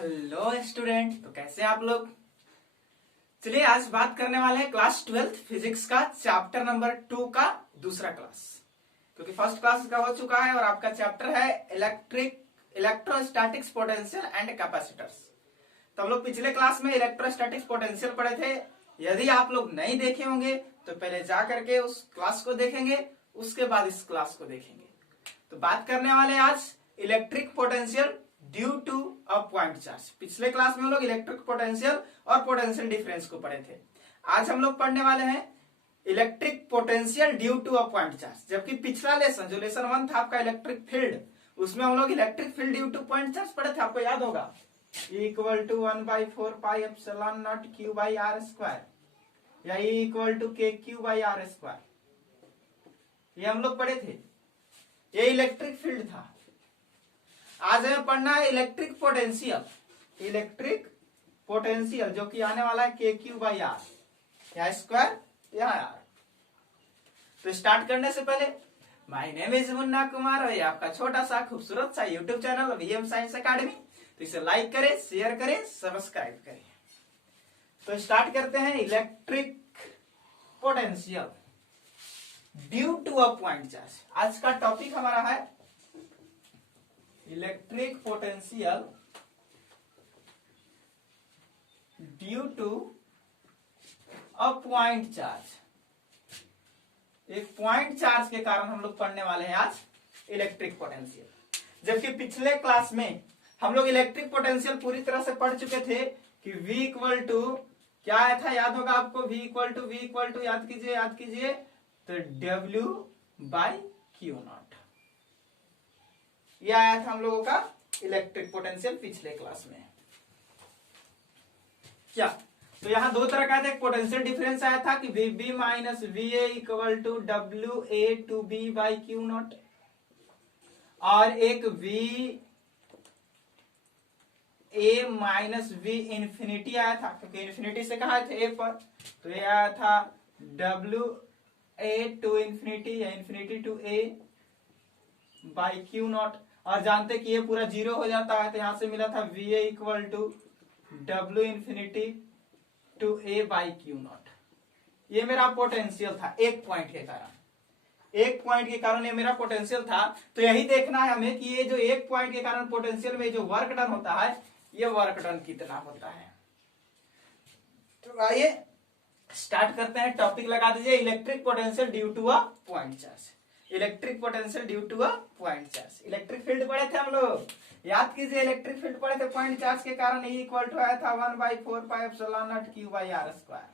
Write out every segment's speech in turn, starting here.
Hello student, तो कैसे हैं आप लोग। चलिए आज बात करने वाले हैं क्लास 12 फिजिक्स का चैप्टर नंबर 2 का दूसरा क्लास, क्योंकि फर्स्ट क्लास का हो चुका है और आपका चैप्टर है इलेक्ट्रोस्टैटिक्स पोटेंशियल एंड कैपेसिटर्स। तो हम लोग पिछले क्लास में इलेक्ट्रोस्टैटिक्स पोटेंशियल पढ़े थे। यदि आप लोग नहीं देखे होंगे तो पहले जा करके उस क्लास को देखेंगे, उसके बाद इस क्लास को देखेंगे। तो बात करने वाले आज electric potential due to a point charge. पिछले क्लास में हम लोग इलेक्ट्रिक पोटेंशियल और पोटेंशियल डिफरेंस को पढ़े थे। आज हम लोग पढ़ने वाले हैं electric potential due to a point charge. जबकि पिछला लेसन जो लेसन 1 था आपका इलेक्ट्रिक फील्ड, उसमें हम लोग electric field due to point charge पढ़े थे, आपको याद होगा। Equal to 1/4 pi epsilon naught Q by are square या equal to K Q by are square, ये हम लोग पढ़े थे। ये इलेक्ट्रिक फील्ड था। आज हमें पढ़ना है इलेक्ट्रिक पोटेंशियल। इलेक्ट्रिक पोटेंशियल जो कि आने वाला है के क्यू बाई आर, या स्क्वायर या आर। तो स्टार्ट करने से पहले my name is Munna Kumar और ये आपका छोटा सा खूबसूरत सा YouTube channel VM science academy. तो इसे लाइक करें, शेयर करें, सब्सक्राइब करें। तो स्टार्ट करते हैं electric potential due to a point charge. आज का टॉपिक हमारा है electric potential due to a point charge. एक पॉइंट चार्ज के कारण हम लोग पढ़ने वाले हैं आज इलेक्ट्रिक पोटेंशियल। जबकि पिछले क्लास में हम लोग इलेक्ट्रिक पोटेंशियल पूरी तरह से पढ़ चुके थे कि V इक्वल टू क्या आया था, याद होगा आपको। V इक्वल टू याद कीजिए तो W बाई क्यू नॉट, ये आया था हम लोगों का इलेक्ट्रिक पोटेंशियल पिछले क्लास में। क्या तो यहाँ दो तरह का था, एक पोटेंशियल डिफरेंस आया था कि VB minus VA equal to WA to B by Q naught, और एक VA माइनस V इंफिनिटी आया था, क्योंकि इंफिनिटी से कहा थे A पर, तो ये आया था WA टू इंफिनिटी या infinity to A by Q naught. और जानते कि ये पूरा जीरो हो जाता है, तो यहां से मिला था VA equal to W infinity to A by Q naught. ये मेरा पोटेंशियल था एक पॉइंट के कारण। एक पॉइंट के कारण ये मेरा पोटेंशियल था। तो यही देखना है हमें कि ये जो एक पॉइंट के कारण पोटेंशियल में जो वर्क डन होता है, ये वर्क डन कितना होता है। तो आइए स्टार्ट करते हैं। टॉपिक लगा दीजिए electric potential due to a point charge. Electric potential due to a point charge. Electric field पढ़े थे हम लोग, याद कीजिए। इलेक्ट्रिक फील्ड पढ़े थे पॉइंट चार्ज के कारण E इक्वल टू आया था 1/4 pi epsilon naught Q by are square,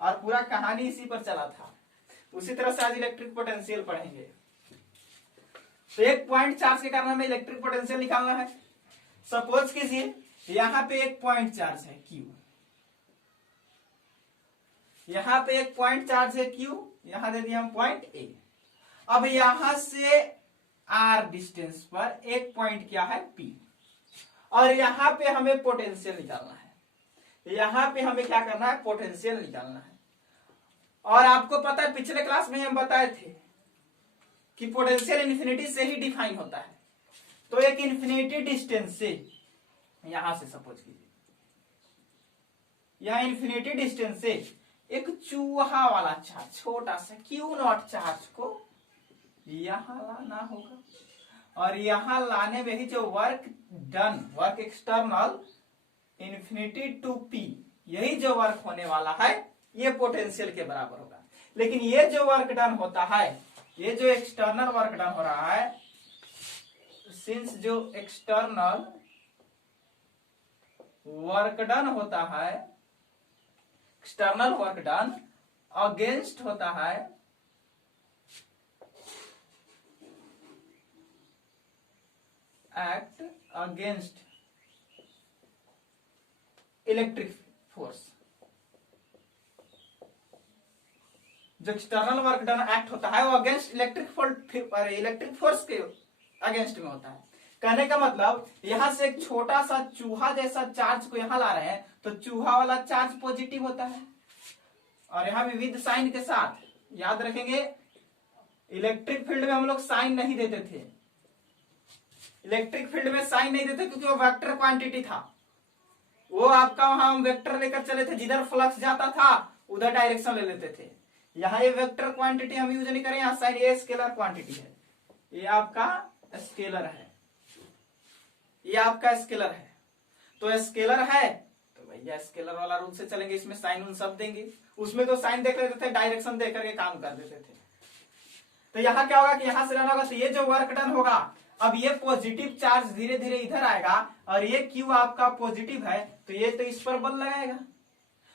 और पूरा कहानी इसी पर चला था। उसी तरह से आज इलेक्ट्रिक पोटेंशियल पढ़ेंगे। तो एक पॉइंट चार्ज के कारण हमें इलेक्ट्रिक पोटेंशियल निकालना है। सपोज कीजिए यहां पे एक पॉइंट चार्ज है Q, यहां पे एक पॉइंट चार्ज है Q, यहां दे दिए हम पॉइंट A। अब यहां से R डिस्टेंस पर एक पॉइंट क्या है P, और यहां पे हमें पोटेंशियल निकालना है। यहां पे हमें क्या करना है, पोटेंशियल निकालना है। और आपको पता है पिछले क्लास में हम बताए थे कि पोटेंशियल इन्फिनिटी से ही डिफाइन होता है। तो एक इन्फिनिटी डिस्टेंस से, यहां से सपोज कीजिए यहां इन्फिनिटी डिस्टेंस से एक चूहा वाला चार्ज, छोटा सा क्यू नॉट चार्ज को यहां लाना होगा, और यहां लाने में ही जो work done, work external infinity to P, यही जो वर्क होने वाला है ये पोटेंशियल के बराबर होगा। लेकिन ये जो वर्क डन होता है, ये जो एक्सटर्नल वर्क डन हो रहा है, सिंस जो एक्सटर्नल वर्क डन होता है, एक्सटर्नल वर्क डन अगेंस्ट होता है एक्ट अगेंस्ट इलेक्ट्रिक फोर्स। जो एक्सटर्नल वर्क डन एक्ट होता है वो अगेंस्ट इलेक्ट्रिक फोर्स के अगेंस्ट में होता है। कहने का मतलब यहां से एक छोटा सा चूहा जैसा चार्ज को यहां ला रहे हैं, तो चूहा वाला चार्ज पॉजिटिव होता है, और यहां भी विद साइन के साथ। याद रखेंगे इलेक्ट्रिक फील्ड में हम लोग साइन नहीं देते थे, इलेक्ट्रिक फील्ड में साइन नहीं देते क्योंकि वो वेक्टर क्वांटिटी था। वो आपका वहां हम वेक्टर लेकर चले थे, जिधर फ्लक्स जाता था उधर डायरेक्शन ले लेते थे। यहाँ ये वेक्टर क्वांटिटी हम यूज नहीं करें, यहाँ साइन ये स्केलर क्वांटिटी है, ये आपका स्केलर है, ये आपका स्केलर है। तो स्केलर है तो भैया स्केलर वाला रूल से चलेंगे, इसमें साइन उन सब देंगे। उसमें तो साइन देख लेते थे, डायरेक्शन देख करके काम कर देते थे। तो यहाँ क्या होगा कि यहां से रहना होगा, तो ये जो वर्क डन होगा, अब ये पॉजिटिव चार्ज धीरे धीरे इधर आएगा और ये क्यू आपका पॉजिटिव है, तो ये तो इस पर बल लगाएगा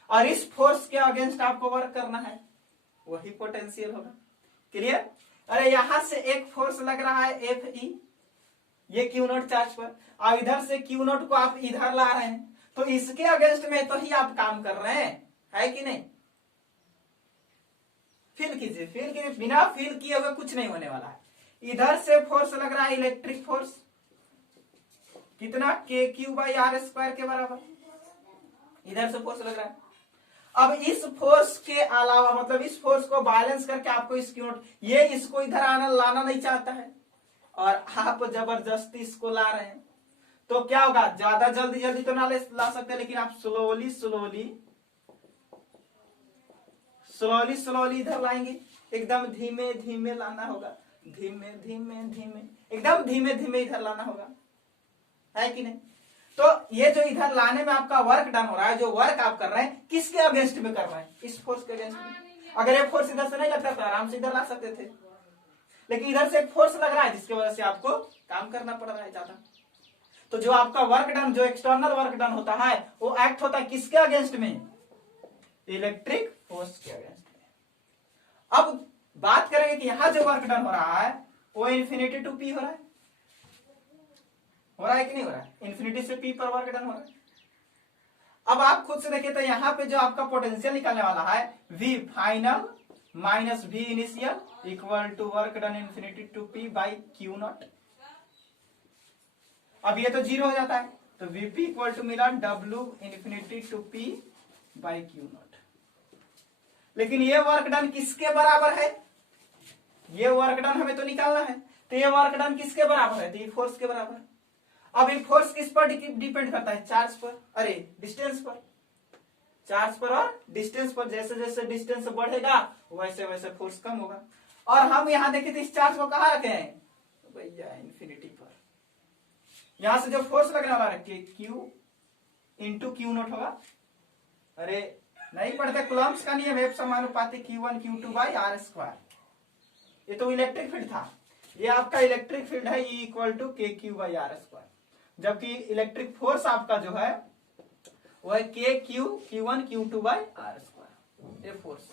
और इस फोर्स के अगेंस्ट आपको वर्क करना है, वही पोटेंशियल होगा। क्लियर? अरे यहां से एक फोर्स लग रहा है एफ ई, ये क्यू नॉट चार्ज पर, और इधर से क्यू नॉट को आप इधर ला रहे हैं, तो इसके अगेंस्ट में तो ही आप काम कर रहे हैं, है कि नहीं? फील कीजिए, फील कीजिए, बिना फील किए हुए कुछ नहीं होने वाला है। इधर से फोर्स लग रहा है इलेक्ट्रिक फोर्स, कितना के क्यू बाई आर स्क्वायर के बराबर, इधर से फोर्स लग रहा है। अब इस फोर्स के अलावा, मतलब इस फोर्स को बैलेंस करके आपको इस क्यू नॉट, ये इसको इधर आना लाना नहीं चाहता है और आप जबरदस्ती इसको ला रहे हैं, तो क्या होगा, ज्यादा जल्दी जल्दी तो ना ला सकते, लेकिन आप स्लोली स्लोली स्लोली स्लोली इधर लाएंगे, एकदम धीमे धीमे लाना होगा, धीमे धीमे धीमे, एकदम धीमे धीमे इधर लाना होगा, है कि नहीं? तो ये जो इधर लाने में आपका वर्क डन हो रहा है, जो वर्क आप कर रहे हैं, किसके अगेंस्ट में कर रहे हैं? इस फोर्स के अगेंस्ट में। अगर ये फोर्स इधर से नहीं लगता तो आराम से इधर ला सकते थे, लेकिन इधर से एक फोर्स लग रहा है जिसकी वजह से आपको काम करना पड़ रहा है ज्यादा। तो जो आपका वर्क डन, जो एक्सटर्नल वर्क डन होता है, वो एक्ट होता है किसके अगेंस्ट में? इलेक्ट्रिक फोर्स के अगेंस्ट में। अब बात करेंगे कि यहां जो वर्क डन हो रहा है वो इन्फिनिटी टू पी हो रहा है कि नहीं हो रहा है? इन्फिनिटी से पी पर वर्क डन हो रहा है। अब आप खुद से देखिए, तो यहां पे जो आपका पोटेंशियल निकलने वाला है, V final minus V initial equal to work done infinity to P by Q naught. अब ये तो जीरो हो जाता है, तो वीपी इक्वल टू मिला W infinity to P by Q naught. लेकिन ये वर्क डन किसके बराबर है? ये वर्क डन हमें तो निकालना है, तो ये वर्क डन किसके बराबर है? तो ये फोर्स के बराबर। अब ये फोर्स किस पर डिपेंड करता है? चार्ज पर, अरे डिस्टेंस पर, चार्ज पर और डिस्टेंस पर। जैसे जैसे डिस्टेंस बढ़ेगा वैसे वैसे फोर्स कम होगा। और हम यहां देखें तो इस चार्ज को कहां रखे हैं? भैया इन्फिनिटी पर। यहां से जो फोर्स लगने वाला है क्यू इंटू क्यू नॉट होगा। अरे नहीं पढ़ते कूलम्ब्स का नियम, एफ समानुपाती Q1 Q2 by are square. ये तो इलेक्ट्रिक फील्ड था, ये आपका इलेक्ट्रिक फील्ड है, E equal to K Q by are square. जबकि इलेक्ट्रिक फोर्स आपका जो है वो है K Q Q1 Q2 by are square, ये फोर्स।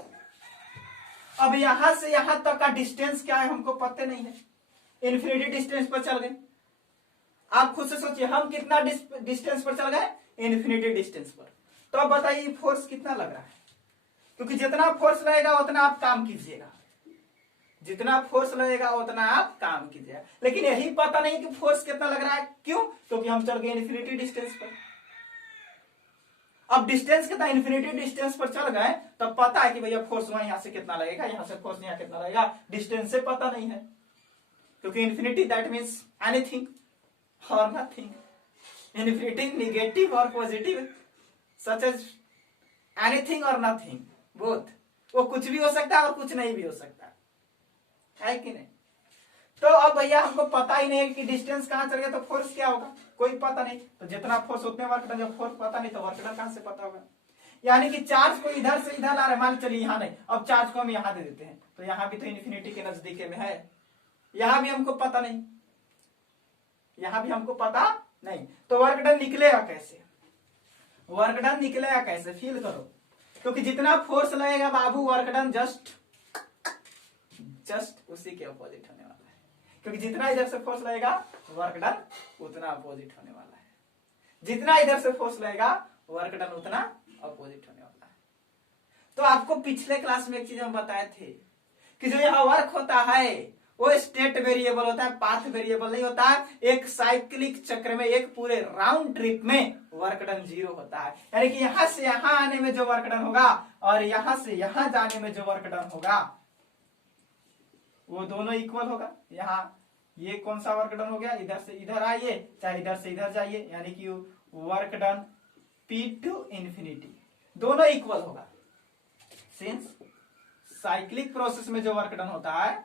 अब यहां से यहां तक का डिस्टेंस क्या है हमको पता नहीं है, इन्फिनिटी डिस्टेंस पर चल गए। आप खुद से सोचिए, हम कितना डिस्टेंस पर चल गए? इन्फिनिटी डिस्टेंस पर। तो अब बताइए फोर्स कितना लग रहा है? क्योंकि जितना फोर्स लगेगा उतना आप काम कीजिएगा, जितना फोर्स लगेगा उतना आप काम कीजिएगा। लेकिन यही पता नहीं कि फोर्स कितना लग रहा है। क्यों? क्योंकि हम चल गए इन्फिनिटी डिस्टेंस पर। अब डिस्टेंस कितना, इन्फिनिटी डिस्टेंस पर चल गए, तब पता है कि भैया फोर्स वहां यहां से कितना लगेगा, यहां से फोर्स यहां कितना लगेगा। डिस्टेंस से पता नहीं है, क्योंकि इन्फिनिटी दैट मीन्स एनीथिंग और नथिंग। इन्फिनिटी निगेटिव और पॉजिटिव, सच एज एनीथिंग और नथिंग, बोथ। वो कुछ भी हो सकता है और कुछ नहीं भी हो सकता है कि नहीं? तो अब भैया हमको पता ही नहीं है कि डिस्टेंस कहां चल गया, तो फोर्स क्या होगा? कोई पता नहीं। तो जितना फोर्स उतने वर्क डन, जब फोर्स पता नहीं तो वर्क डन कहां से पता होगा? यानी कि चार्ज को इधर से इधर ला रहे, मान चलिए यहां नहीं, अब चार्ज को हम यहां दे देते हैं, तो यहां भी तो इन्फिनिटी के नजदीक में है, यहां भी हमको पता नहीं, यहां भी हमको पता नहीं। तो वर्क डन निकलेगा कैसे? वर्क डन निकलेगा कैसे? फील करो, क्योंकि जितना फोर्स लगेगा बाबू, वर्क डन जस्ट उसी के अपोजिट होने वाला है। क्योंकि जितना इधर से फोर्स लगेगा वर्क डन उतना अपोजिट होने वाला है, जितना इधर से फोर्स लगेगा वर्क डन उतना अपोजिट होने वाला है। तो आपको पिछले क्लास में एक चीज हम बताए थे कि जो यहाँ वर्क होता है वो स्टेट वेरिएबल होता है, पाथ वेरिएबल नहीं होता है। एक साइक्लिक चक्र में, एक पूरे राउंड ट्रिप में वर्क डन 0 होता है। यानी कि यहां से यहां आने में जो वर्क डन होगा और यहां से यहां जाने में जो वर्क डन होगा वो दोनों इक्वल होगा। यहाँ ये कौन सा वर्क डन हो गया, इधर से इधर आइए चाहे इधर से इधर जाइए, यानी कि work done P to infinity दोनों इक्वल होगा। सिंस साइक्लिक प्रोसेस में जो वर्क डन होता है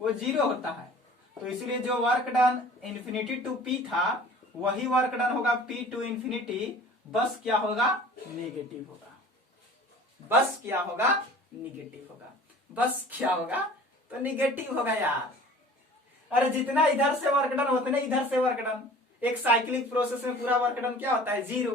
वो 0 होता है, तो इसलिए जो work done infinity to P था वही वर्क डन होगा P टू इंफिनिटी, बस क्या होगा, नेगेटिव होगा। बस क्या होगा, निगेटिव होगा। बस क्या होगा, तो निगेटिव होगा यार। अरे जितना इधर से वर्क डन उतने इधर से वर्क डन। एक साइक्लिक प्रोसेस में पूरा वर्क डन क्या होता है, 0।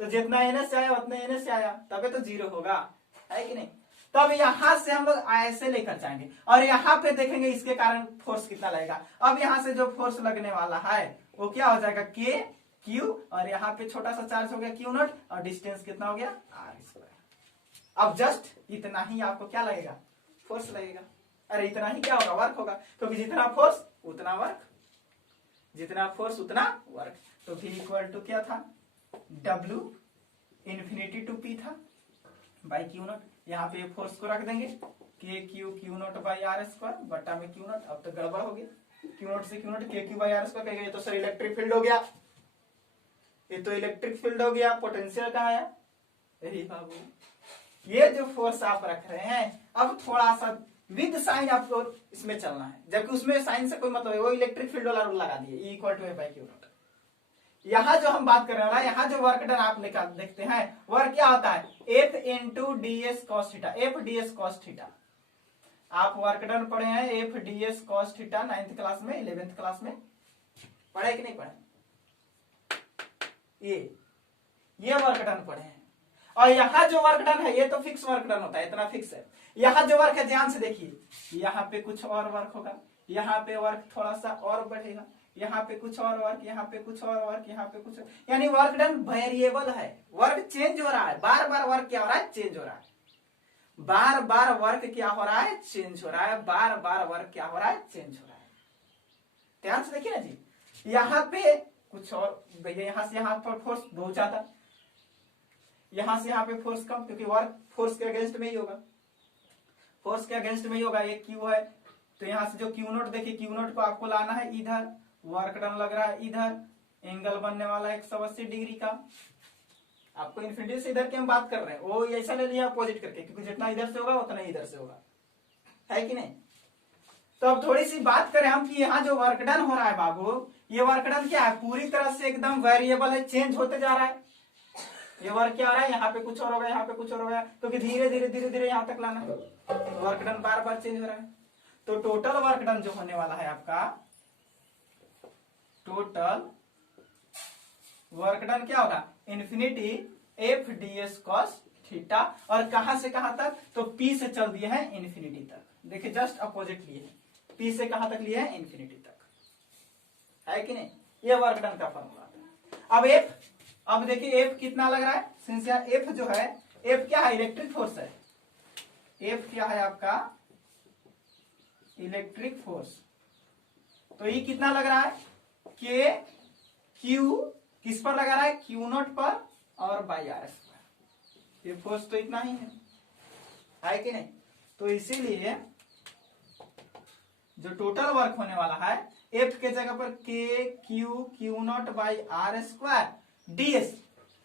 तो जितना एन से आया उतना एन से आया, तबे तो 0 होगा, है कि नहीं। तब यहां से हम लोग ऐसे लेकर जाएंगे और यहाँ पे देखेंगे इसके कारण फोर्स कितना लगेगा। अब यहाँ से जो फोर्स लगने वाला है वो क्या हो जाएगा, के क्यू, और यहाँ पे छोटा सा चार्ज हो गया क्यू नॉट, और डिस्टेंस कितना हो गया, आर स्क्वायर। अब जस्ट इतना ही आपको क्या लगेगा, फोर्स लगेगा। अरे इतना ही क्या होगा, वर्क होगा, क्योंकि जितना फोर्स उतना वर्क, जितना फोर्स उतना वर्क। तो V इक्वल टू क्या था, W इंफिनिटी टू P था बाई क्यू नॉट। यहाँ पे फोर्स को रख देंगे K Q naught by are square बटा में क्यू नॉट। अब तो गड़बड़ हो गई, क्यू नॉट से Q naught K Q by are square कहेंगे, ये तो सर इलेक्ट्रिक फील्ड हो गया, ये तो इलेक्ट्रिक फील्ड हो गया। पोटेंशियल कहाँ आया, यही बाबू। ये जो फोर्स आप रख रहे हैं, अब थोड़ा सा विद साइन आपको इसमें चलना है, जबकि उसमें साइन से कोई मतलब है, वो इलेक्ट्रिक फील्ड वाला रूल लगा दिए, E equal to A by Q naught. यहाँ जो हम बात कर रहे हैं, यहाँ जो वर्क डन आप निकाल देखते हैं, वर्क क्या होता है, F into D S cos theta, F D S cos theta. आप वर्क डन पढ़े हैं F D S cos theta 9th class में, 11th क्लास में पढ़े कि नहीं पढ़े, ये वर्क डन पढ़े हैं। और यहाँ जो वर्क डन है ये तो फिक्स वर्क डन होता है, इतना फिक्स है। यहाँ जो वर्क है ध्यान से देखिए, यहाँ पे कुछ और वर्क होगा, यहाँ पे वर्क थोड़ा सा और बढ़ेगा, यहाँ पे कुछ और वर्क, यहाँ पे कुछ और वर्क, यहाँ पे कुछ, यानी वर्क डन वेरिएबल है, वर्क चेंज हो रहा है, बार बार वर्क क्या हो रहा है, चेंज हो रहा है, बार बार वर्क क्या हो रहा है, चेंज हो रहा है, बार बार वर्क क्या हो रहा है, चेंज हो रहा है। ध्यान से देखिए ना जी, यहाँ पे कुछ और, यहाँ से यहाँ पर फोर्स बहुत ज्यादा, यहां से यहाँ पे फोर्स कम, क्योंकि वर्क फोर्स के अगेंस्ट में ही होगा, फोर्स के अगेंस्ट में ही होगा। ये क्यू है, तो यहाँ से जो क्यू नोट देखिए, क्यू नोट को आपको लाना है इधर, वर्क डन लग रहा है इधर, एंगल बनने वाला है 180 डिग्री का। आपको इन्फिनिटी से इधर की हम बात कर रहे हैं, वो ऐसा ले लिया अपोजिट करके, क्योंकि जितना इधर से होगा उतना इधर से होगा, है कि नहीं। तो अब थोड़ी सी बात करें हम कि यहाँ जो वर्क डन हो रहा है बाबू, ये वर्क डन क्या है, पूरी तरह से एकदम वेरिएबल है, चेंज होते जा रहा है। ये वर्क क्या हो रहा है, यहाँ पे कुछ और होगा, यहाँ पे कुछ और होगा, तो धीरे धीरे धीरे धीरे यहाँ तक लाना है, वर्क डन बार बार चेंज हो रहा है। तो टोटल वर्क डन जो होने वाला है आपका, टोटल वर्क डन क्या होगा, infinity F D S cos theta, और कहां से कहां तक, तो P से चल दिए हैं इन्फिनिटी तक। देखिए जस्ट अपोजिट लिए हैं, P से कहां तक लिए हैं, इन्फिनिटी तक, है कि नहीं। ये वर्क डन का फॉर्मूला था। अब F, अब देखिए F कितना लग रहा है, सिंस यार F जो है, F क्या है, इलेक्ट्रिक फोर्स है। F क्या है आपका, इलेक्ट्रिक फोर्स। तो ये कितना लग रहा है, के क्यू किस पर लगा रहा है, क्यू नॉट पर और बाई आर स्क्वायर। ये फोर्स तो इतना ही है कि नहीं। तो इसीलिए जो टोटल वर्क होने वाला है, एफ के जगह पर K Q naught by are square DS.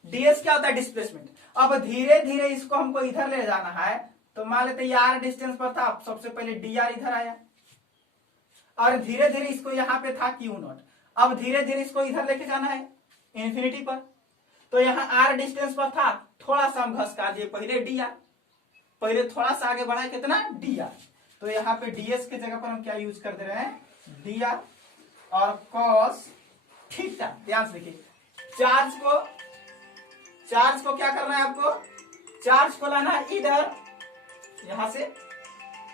DS क्या होता है, डिस्प्लेसमेंट। अब धीरे धीरे इसको हमको इधर ले जाना है, तो मान लेते आर डिस्टेंस पर था, सबसे पहले डी आर इधर आया, और धीरे धीरे इसको यहाँ पे था क्यू नॉट, अब धीरे धीरे इसको इधर लेके जाना है इन्फिनिटी पर। तो यहाँ आर डिस्टेंस पर था, थोड़ा सा हम घसका दिए पहले डी आर, पहले थोड़ा सा आगे बढ़ाए कितना, डी आर। तो यहाँ पे डीएस के जगह पर हम क्या यूज कर दे रहे हैं, डी आर और कॉस थीटा। ध्यान से देखिए, चार्ज को क्या करना है आपको, चार्ज को लाना है इधर यहां से,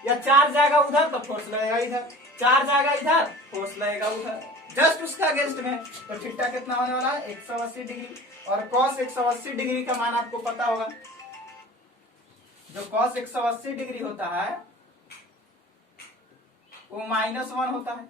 या चार्ज जाएगा उधर तो फोर्स लगेगा इधर, चार्ज आएगा इधर फोर्स लगेगा उधर, जस्ट उसका अगेंस्ट में। तो थीटा कितना होने वाला है, 180 डिग्री, और कॉस 180 डिग्री का मान आपको पता होगा, जो कॉस 180 डिग्री होता है वो -1 होता है।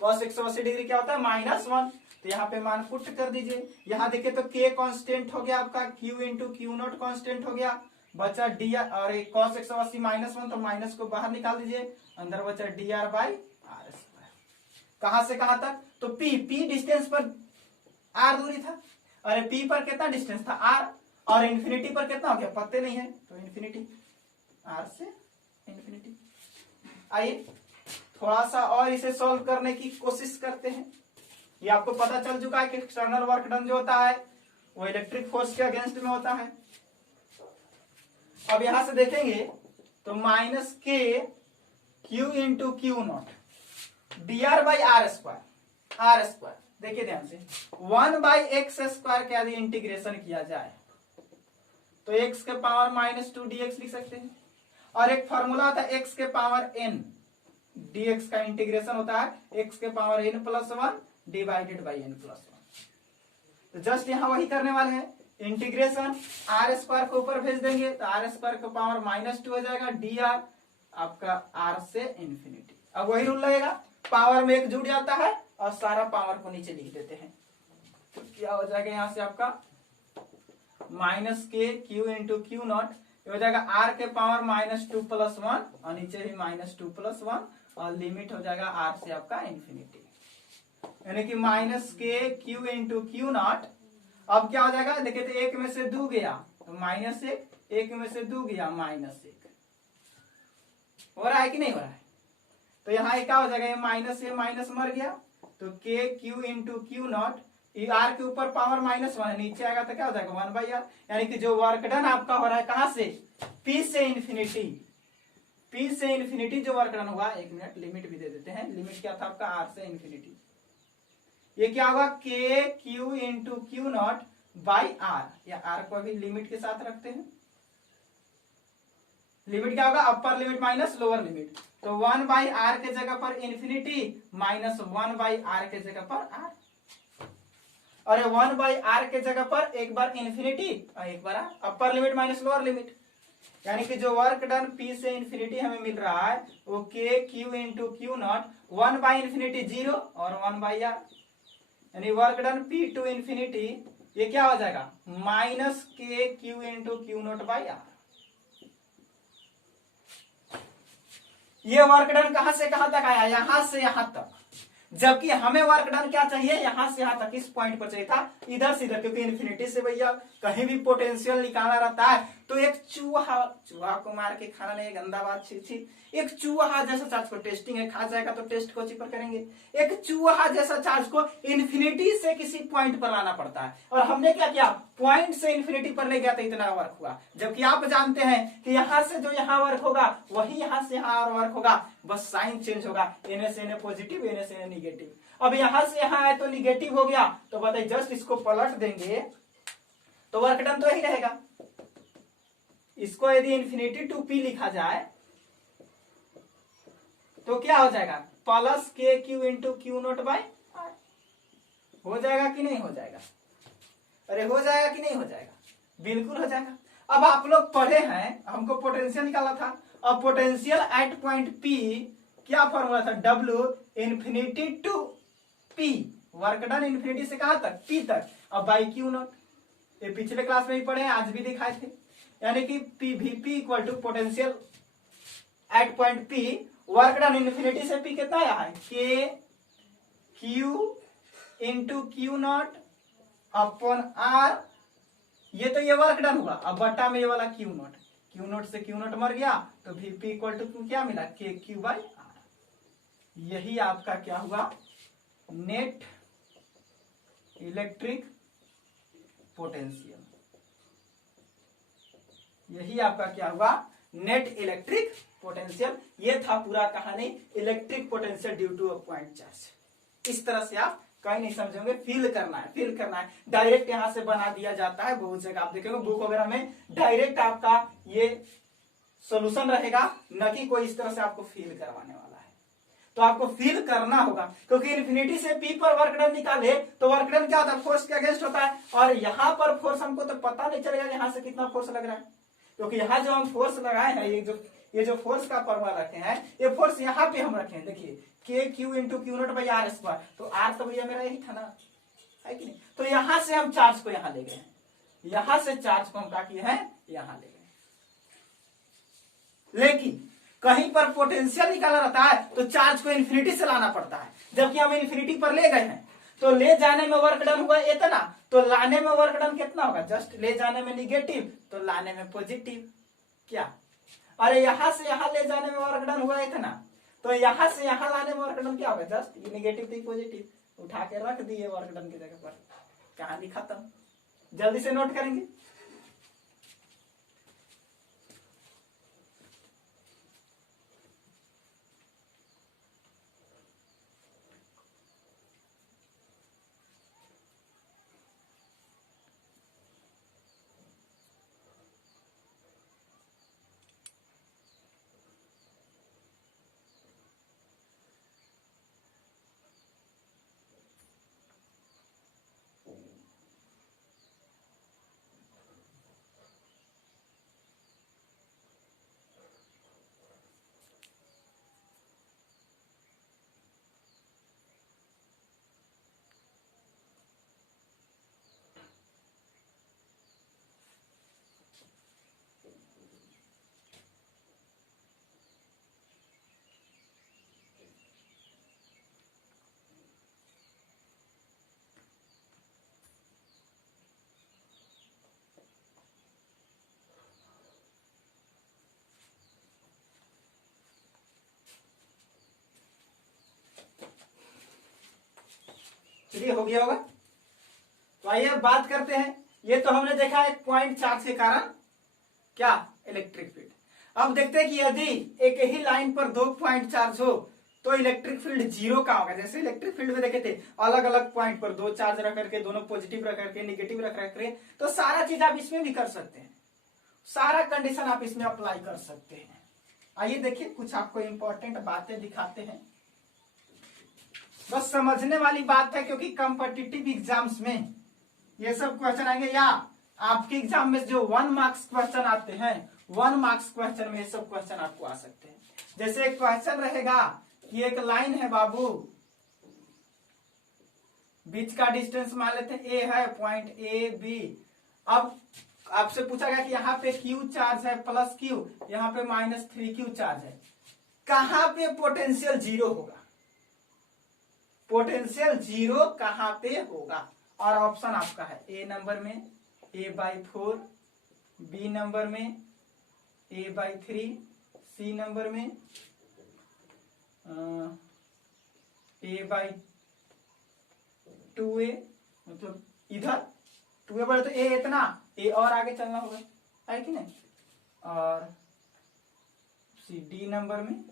कॉस 180 डिग्री क्या होता है, -1। तो यहाँ पे मान पुट कर दीजिए, यहाँ देखिए तो के कांस्टेंट हो गया आपका, Q into Q not constant हो गया, बचा डी आर, और एक cos 180 -1, तो माइनस को बाहर निकाल दीजिए, अंदर बचा D R by are square. कहां से कहां तक? तो P डिस्टेंस पर R दूरी था, अरे P पर कितना डिस्टेंस था R, और इन्फिनिटी पर कितना हो गया पते नहीं है, तो इन्फिनिटी, R से इन्फिनिटी। आइए थोड़ा सा और इसे सॉल्व करने की कोशिश करते हैं। ये आपको पता चल चुका है कि एक्सटर्नल वर्क डन जो होता है वो इलेक्ट्रिक फोर्स के अगेंस्ट में होता है। अब यहां से देखेंगे तो minus K Q into Q naught D R by are square. देखिए ध्यान से, 1/x² का यदि इंटीग्रेशन किया जाए तो x के पावर -2 dx लिख सकते हैं, और एक फॉर्मूला होता है x के पावर n dx का इंटीग्रेशन होता है x के power n+1 divided by n+1। तो जस्ट यहां वही करने वाले हैं, इंटीग्रेशन आर स्क्वायर को ऊपर भेज देंगे तो आर स्क्वायर का पावर -2 हो जाएगा, डी आर आपका आर से इन्फिनिटी। अब वही रूल लगेगा, पावर में एक जुड़ जाता है और सारा पावर को नीचे लिख देते हैं, तो क्या हो जाएगा यहां से आपका minus K Q into Q not हो जाएगा आर के पावर -2 + 1 और नीचे भी -2 + 1 और लिमिट हो जाएगा आर से आपका इन्फिनिटी, यानी कि minus K Q into Q naught. अब क्या हो जाएगा देखिए, तो एक में से 2 गया तो -1, एक में से 2 गया -1, हो रहा है कि नहीं हो रहा है? तो यहाँ क्या हो जाएगा, ये माइनस मर गया, तो K Q into Q naught, R के ऊपर पावर -1 है, नीचे आएगा तो क्या हो जाएगा 1/r, यानी कि जो वर्क डन आपका हो रहा है कहां से, P से इन्फिनिटी जो वर्क डन हुआ, 1 मिनट लिमिट भी दे देते हैं, लिमिट क्या था आपका r से इन्फिनिटी, ये क्या होगा K Q into Q naught by R, या आर को अभी लिमिट के साथ रखते हैं, लिमिट क्या होगा अपर लिमिट माइनस लोअर लिमिट, तो 1/r के जगह पर इन्फिनिटी माइनस 1/r के जगह पर r, अरे 1/r के जगह पर एक बार इन्फिनिटी और एक बार upper limit minus lower limit, यानी कि जो वर्क डन P से इन्फिनिटी हमें मिल रहा है वो के क्यू इंटू क्यू नॉट 1/∞ 0 और 1/r, यानी work done P to infinity ये क्या हो जाएगा minus K Q into Q naught by R. ये वर्क डन कहां से कहां तक आया, यहां से यहां तक, जबकि हमें वर्क डन क्या चाहिए, यहां से यहां तक, इस पॉइंट पर चाहिए था इधर से इधर, क्योंकि इन्फिनिटी से भैया कहीं भी पोटेंशियल निकालना रहता है तो एक चूहा को मार के खाना नहीं, गंदा बात, छी, एक चूहा जैसा चार्ज को टेस्टिंग है, खा जाएगा तो टेस्ट को पर करेंगे, एक चूहा जैसा चार्ज को इन्फिनिटी से किसी पॉइंट पर लाना पड़ता है, और हमने क्या किया पॉइंट से इन्फिनिटी पर ले गया तो इतना वर्क हुआ, जबकि आप जानते हैं कि यहां से जो यहां वर्क होगा वही यहां से यहां और वर्क होगा, बस साइन चेंज होगा, एन से एन पॉजिटिव, एन से एन निगेटिव। अब यहां से यहां आए तो निगेटिव हो गया, तो बताइए जस्ट इसको पलट देंगे तो वर्क डन तो यही रहेगा, इसको यदि इन्फिनिटी टू P लिखा जाए तो क्या हो जाएगा plus K Q into Q naught by R, हो जाएगा कि नहीं हो जाएगा, अरे हो जाएगा कि नहीं हो जाएगा, बिल्कुल हो जाएगा। अब आप लोग पढ़े हैं, हमको पोटेंशियल निकाला था, अब पोटेंशियल एट पॉइंट P क्या फॉर्मूला था, W इन्फिनिटी to P, work done infinity से कहां तक P तक, अब बाई क्यू नॉट, ये पिछले क्लास में भी पढ़े हैं, आज भी दिखाए थे, यानी कि PVP equal to potential at point P, work done infinity से P कितना आया है K Q into Q naught upon R, ये तो ये वर्क डन हुआ, अब बट्टा में ये वाला क्यू नॉट से क्यू नॉट मर गया तो VP इक्वल टू क्या मिला के क्यू बाई आर, यही आपका क्या हुआ नेट इलेक्ट्रिक पोटेंशियल, यही आपका क्या हुआ नेट इलेक्ट्रिक पोटेंशियल। ये था पूरा कहानी electric potential due to a point charge. इस तरह से आप कहीं नहीं समझोगे, फील करना है, डायरेक्ट यहां से बना दिया जाता है, बहुत जगह आप देखेंगे बुक वगैरह में डायरेक्ट आपका ये सोल्यूशन रहेगा, न कि कोई इस तरह से आपको फील करवाने वाला है। तो आपको फील करना होगा, क्योंकि इन्फिनिटी से P पर वर्क डन निकाले तो वर्क डन क्या होता है फोर्स के अगेंस्ट होता है, और यहां पर फोर्स हमको तो पता नहीं चलेगा यहां से कितना फोर्स लग रहा है, क्योंकि यहाँ जो हम फोर्स लगाए हैं, ये जो फोर्स का फॉर्मूला रखे हैं, ये फोर्स यहाँ पे हम रखे हैं, देखिए k Q into Q naught by are square, तो आर तो भैया मेरा यही था ना, है कि नहीं, तो यहां से हम चार्ज को यहाँ ले गए, यहां से चार्ज को हम क्या किए हैं यहाँ ले गए, लेकिन कहीं पर पोटेंशियल निकाला रहता है तो चार्ज को इन्फिनिटी से लाना पड़ता है, जबकि हम इन्फिनिटी पर ले गए हैं। तो ले जाने में वर्क डन हुआ इतना, तो लाने में वर्क डन कितना होगा? जस्ट ले जाने में निगेटिव तो लाने में पॉजिटिव। क्या? अरे यहां से यहां ले जाने में वर्क डन हुआ इतना, तो यहां से यहां लाने में वर्क डन क्या होगा? जस्ट ये निगेटिव थी पॉजिटिव, उठा के रख दिए वर्क डन की जगह पर, कहानी खत्म। जल्दी से नोट करेंगे। चलिए हो गया होगा। तो आइए अब बात करते हैं। ये तो हमने देखा एक पॉइंट चार्ज के कारण क्या? Electric field. अब देखते हैं कि यदि एक ही लाइन पर दो पॉइंट चार्ज हो तो इलेक्ट्रिक फील्ड जीरो का होगा। जैसे इलेक्ट्रिक फील्ड में देखे थे अलग अलग पॉइंट पर दो चार्ज रख करके, दोनों पॉजिटिव रख करके, निगेटिव रख करके, तो सारा चीज आप इसमें भी कर सकते हैं, सारा कंडीशन आप इसमें अप्लाई कर सकते हैं। आइए देखिए कुछ आपको इंपॉर्टेंट बातें दिखाते हैं, बस समझने वाली बात है, क्योंकि कॉम्पिटिटिव एग्जाम्स में ये सब क्वेश्चन आएंगे, या आपके एग्जाम में जो 1 मार्क्स क्वेश्चन आते हैं, 1 मार्क्स क्वेश्चन में ये सब क्वेश्चन आपको आ सकते हैं। जैसे एक क्वेश्चन रहेगा कि एक लाइन है बाबू, बीच का डिस्टेंस मान लेते हैं ए है, पॉइंट ए बी। अब आपसे पूछा गया कि यहाँ पे क्यू चार्ज है प्लस क्यू, यहाँ पे -3q चार्ज है, कहां पे पोटेंशियल जीरो होगा? पोटेंशियल जीरो कहां पे होगा? और ऑप्शन आपका है ए नंबर में a/4, बी नंबर में a/3, सी नंबर में a/2a, मतलब इधर 2a बढ़े तो a इतना, a और आगे चलना होगा, है कि नहीं? और सी डी नंबर में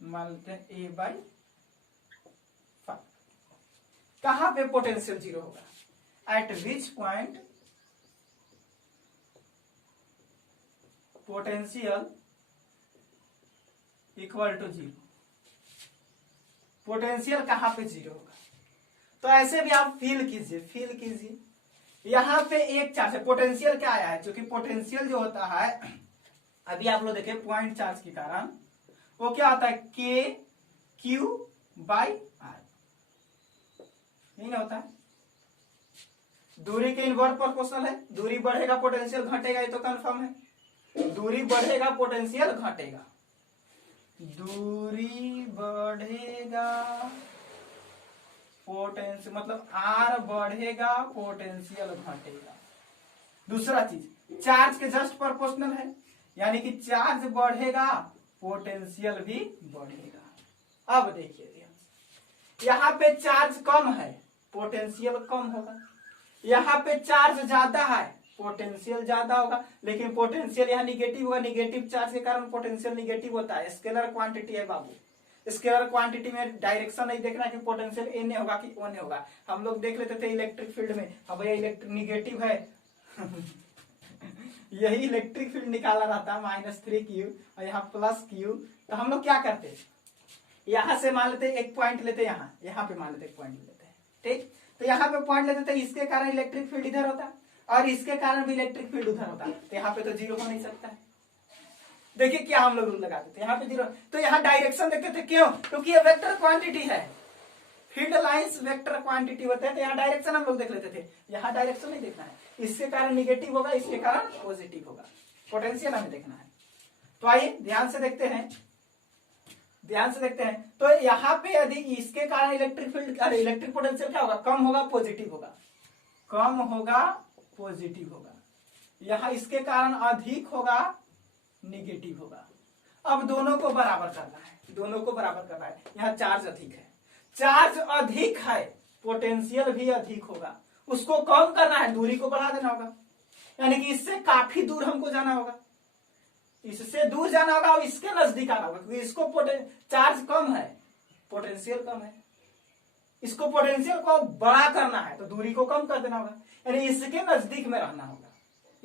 मान लेते हैं a/5। कहां पे पोटेंशियल जीरो होगा? At which point potential equal to zero. Potential कहां पे जीरो होगा? तो ऐसे भी आप फील कीजिए, यहां पे एक चार्ज है, पोटेंशियल क्या आया है? क्योंकि पोटेंशियल जो होता है, अभी आप लोग देखे पॉइंट चार्ज के कारण वो क्या होता है? के क्यू बाई आर, नहीं ना होता है? दूरी के इनवर्स प्रोपोर्शनल है, दूरी बढ़ेगा पोटेंशियल घटेगा, ये तो कंफर्म है। दूरी बढ़ेगा पोटेंशियल घटेगा, दूरी बढ़ेगा पोटेंशियल, मतलब आर बढ़ेगा पोटेंशियल घटेगा। दूसरा चीज चार्ज के जस्ट प्रोपोर्शनल है, यानी कि चार्ज बढ़ेगा पोटेंशियल भी बढ़ेगा। अब देखिए यहां पे चार्ज कम है, पोटेंशियल कम होगा, यहां पे चार्ज ज्यादा है, पोटेंशियल ज्यादा होगा, लेकिन पोटेंशियल यहाँ निगेटिव होगा, निगेटिव चार्ज के कारण पोटेंशियल निगेटिव होता है। स्केलर क्वांटिटी है बाबू, स्केलर क्वांटिटी में डायरेक्शन नहीं देखना कि पोटेंशियल एन होगा कि ओन होगा। हम लोग देख लेते थे इलेक्ट्रिक फील्ड में, अब ये इलेक्ट्रिक निगेटिव है यही इलेक्ट्रिक फील्ड निकाला रहता -3q और यहाँ +q। तो हम लोग क्या करते, यहां से मान लेते एक पॉइंट लेते, यहाँ पे मान लेते एक पॉइंट लेते हैं, ठीक? तो यहाँ पे पॉइंट लेते थे, इसके कारण इलेक्ट्रिक फील्ड इधर होता और इसके कारण भी इलेक्ट्रिक फील्ड उधर होता, तो यहाँ पे तो जीरो हो नहीं सकता है। देखिए क्या हम लोग रूल लगाते थे, यहाँ पे जीरो, तो यहाँ डायरेक्शन देखते थे, क्यों? क्योंकि ये वेक्टर क्वांटिटी है, फील्ड लाइंस वेक्टर क्वांटिटी होते हैं, तो यहाँ डायरेक्शन हम लोग देख लेते थे, यहाँ डायरेक्शन नहीं देखना है, इसके कारण निगेटिव होगा, इसके कारण पॉजिटिव होगा, पोटेंशियल हमें देखना है। तो आइए ध्यान से देखते हैं, तो यहाँ पे यदि इसके कारण इलेक्ट्रिक फील्ड इलेक्ट्रिक पोटेंशियल क्या होगा, कम होगा पॉजिटिव होगा, कम होगा पॉजिटिव होगा, यहाँ इसके कारण अधिक होगा निगेटिव होगा। अब दोनों को बराबर करना है, दोनों को बराबर करना है। यहाँ चार्ज अधिक है, चार्ज अधिक है, पोटेंशियल भी अधिक होगा, उसको कम करना है, दूरी को बढ़ा देना होगा, यानी कि इससे काफी दूर हमको जाना होगा, इससे दूर जाना होगा और इसके नजदीक आना होगा, क्योंकि इसको चार्ज कम है, पोटेंशियल कम है, इसको पोटेंशियल को बड़ा करना है तो दूरी को कम कर देना होगा, यानी इसके नजदीक में रहना होगा,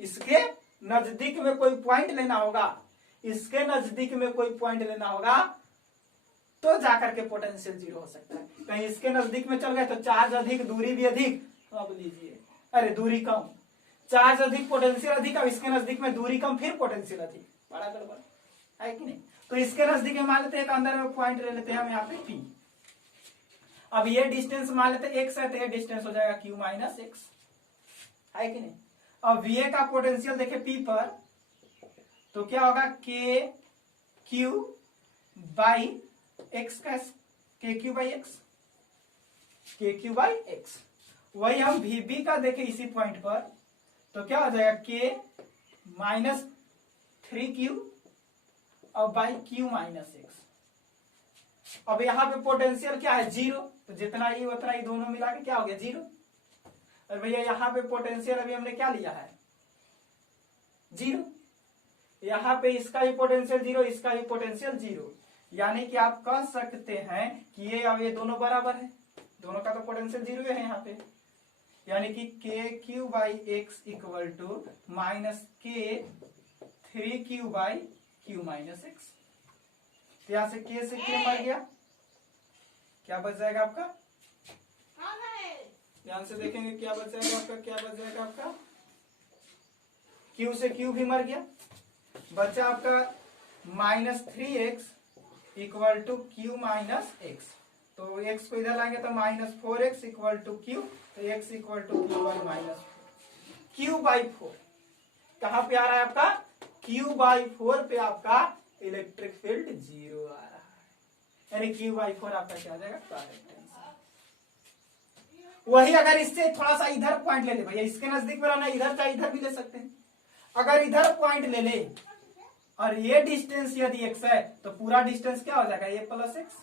इसके नजदीक में कोई पॉइंट लेना होगा, इसके नजदीक में कोई पॉइंट लेना होगा, तो जाकर के पोटेंशियल जीरो हो सकता है। कहीं इसके नजदीक में चल गए तो चार्ज अधिक, दूरी भी अधिक, अब लीजिए, अरे दूरी कम, चार्ज अधिक, पोटेंशियल अधिक, अब इसके नजदीक में दूरी कम, फिर पोटेंशियल अधिक, बड़ा गड़बड़ है कि नहीं। तो इसके नजदीक में मान लेते हैं, एक अंदर में पॉइंट ले लेते हैं हम यहाँ पे P। अब ये डिस्टेंस मान लेते हैं x है, तो ये डिस्टेंस हो जाएगा Q माइनस एक्स, है कि नहीं। अब VA का पोटेंशियल देखे P पर, तो क्या होगा के क्यू बाई एक्स का, के क्यू बाई एक्स, के क्यू बाई एक्स। वही हम VB का देखे इसी पॉइंट पर, तो क्या हो जाएगा के माइनस 3Q और बाई क्यू माइनस एक्स। अब यहाँ पे पोटेंशियल क्या है, जीरो, तो जितना ही उतना ही दोनों मिला के क्या हो गया, जीरो। और भैया यहाँ पे पोटेंशियल अभी हमने क्या लिया है, जीरो, यहाँ पे इसका भी पोटेंशियल जीरो, इसका भी पोटेंशियल जीरो, यानी कि आप कह सकते हैं कि ये अब ये दोनों बराबर है, दोनों का तो पोटेंशियल जीरो है यहाँ पे, यानी कि k Q by x equal to minus k 3Q by Q minus x. यहाँ से के से के मर गया, क्या बच जाएगा आपका, ध्यान से देखेंगे क्या बच जाएगा आपका, क्या बच जाएगा आपका, Q से Q भी मर गया, बचा आपका minus 3x equal to q minus x. तो x को इधर लाएंगे तो minus 4x equal to Q, तो x equal to Q by minus q by 4। कहां पे आ रहा है आपका, क्यू बाई 4 पे आपका इलेक्ट्रिक फील्ड जीरो आ रहा है, यानी क्यू बाई 4 आपका क्या आ जाएगा, करेक्ट आंसर। वही अगर इससे थोड़ा सा इधर पॉइंट ले ले भैया, इसके नजदीक में रहना, इधर चाहे इधर भी ले सकते हैं। अगर इधर पॉइंट ले ले और ये डिस्टेंस यदि x है, तो पूरा डिस्टेंस क्या हो जाएगा, a प्लस एक्स,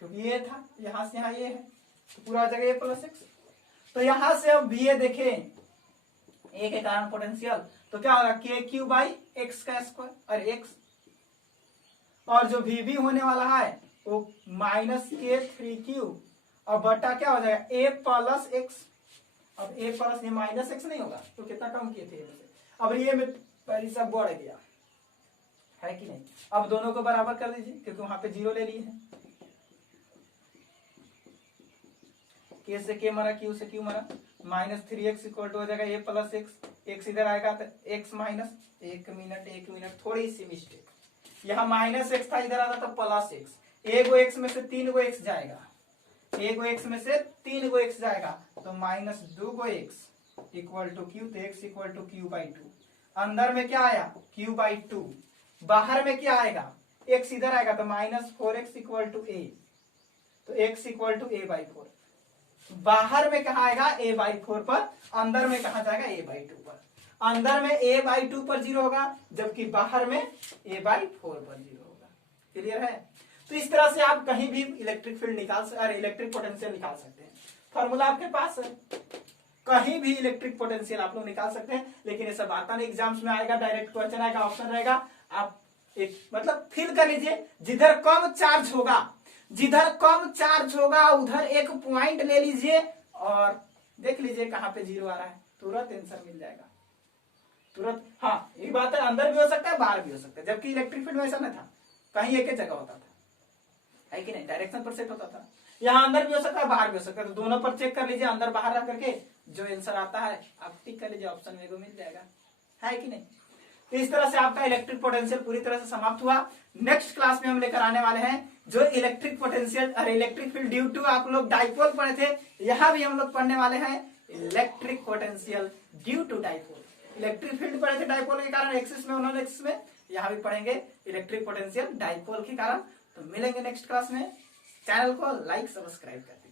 क्योंकि ये था, यहां से यहां ये है, तो पूरा हो जाएगा a प्लस एक्स। तो यहां से अब VA देखें, a के कारण पोटेंशियल, तो क्या होगा, के क्यू बाई एक्स का स्क्वायर, और एक्स, और जो VB होने वाला है वो माइनस के 3Q और बटा क्या हो जाएगा, a प्लस एक्स। अब a प्लस ये माइनस एक्स नहीं होगा, तो कितना कम किए थे, अब ये में पहली सब बढ़ गया, है कि नहीं। अब दोनों को बराबर कर दीजिए, क्योंकि वहां पे जीरो ले लिए हैं, के से के मरा, क्यू से क्यू मरा, माइनस 3x इक्वल टू हो जाएगा a प्लस एक्स, एक्स इधर आएगा तो x माइनस, एक मिनट थोड़ी सी मिस्टेक, यहाँ माइनस एक्स था, इधर आता तो प्लस एक्स, एक गो एक्स में से 3 गो एक्स जाएगा, एक गो एक्स में से 3 गो एक्स जाएगा, तो minus 2 go x equal to Q, तो x equal to Q by 2। अंदर में क्या आया, क्यू बाई 2, बाहर में क्या आएगा, एक्स इधर आएगा, तो minus 4x equal to a, तो x equal to a by 4। बाहर में कहा आएगा a बाई 4 पर, अंदर में कहा जाएगा a बाई 2 पर। अंदर में a बाई 2 पर जीरो होगा, जबकि बाहर में a बाई 4 पर जीरो होगा। क्लियर है। तो इस तरह से आप कहीं भी इलेक्ट्रिक फील्ड निकाल सकते, अरे इलेक्ट्रिक पोटेंशियल निकाल सकते हैं। फॉर्मूला आपके पास है, कहीं भी इलेक्ट्रिक पोटेंशियल आप लोग निकाल सकते हैं। लेकिन ये सब आता नहीं, एग्जाम्स में आएगा, डायरेक्ट क्वेश्चन आएगा, ऑप्शन रहेगा, आप एक मतलब फील कर लीजिए, जिधर कम चार्ज होगा, जिधर कम चार्ज होगा उधर एक पॉइंट ले लीजिए और देख लीजिए कहां पे जीरो आ रहा है, तुरंत आंसर मिल जाएगा तुरंत। हाँ ये बात है, अंदर भी हो सकता है बाहर भी हो सकता है, जबकि इलेक्ट्रिक फील्ड में ऐसा नहीं था, कहीं एक ही जगह होता था, है कि नहीं, डायरेक्शन पर सेट होता था। यहाँ अंदर भी हो सकता है बाहर भी हो सकता है, तो दोनों पर चेक कर लीजिए, अंदर बाहर रख करके जो आंसर आता है आप टिक कर लीजिए, ऑप्शन में मिल जाएगा, है कि नहीं। तो इस तरह से आपका इलेक्ट्रिक पोटेंशियल पूरी तरह से समाप्त हुआ। नेक्स्ट क्लास में हम लेकर आने वाले हैं जो इलेक्ट्रिक पोटेंशियल और इलेक्ट्रिक फील्ड ड्यू टू, आप लोग डाइपोल पढ़े थे, यहाँ भी हम लोग पढ़ने वाले हैं electric potential due to dipole. Electric field पढ़े थे डाइपोल के कारण एक्सिस में, उन्होंने एक्सिस में, यहाँ भी पढ़ेंगे इलेक्ट्रिक पोटेंशियल डाइपोल के कारण। तो मिलेंगे नेक्स्ट क्लास में। चैनल को लाइक सब्सक्राइब कर दीजिए।